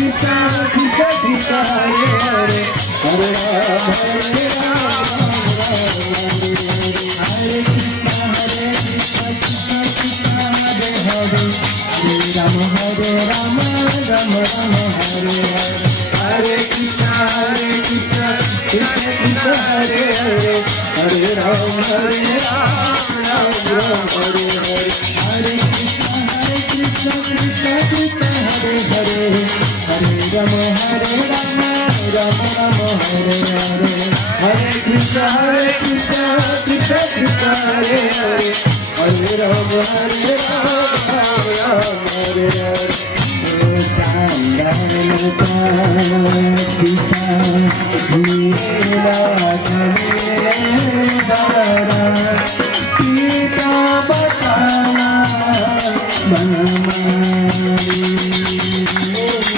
Krishna Krishna Krishna Hare Hare Hare Ram Hare Ram Hare Krishna Krishna Krishna Hare Hare Hare Ram Ram Ram Hare Hare Hare Krishna Krishna Krishna Hare Hare Hare Ram Ram Hare Hare Hare Krishna Krishna Krishna Hare Hare Hare Ram Ram Hare Hare Hare Krishna Krishna Krishna Hare Hare Hare Ram Hare Hare Hare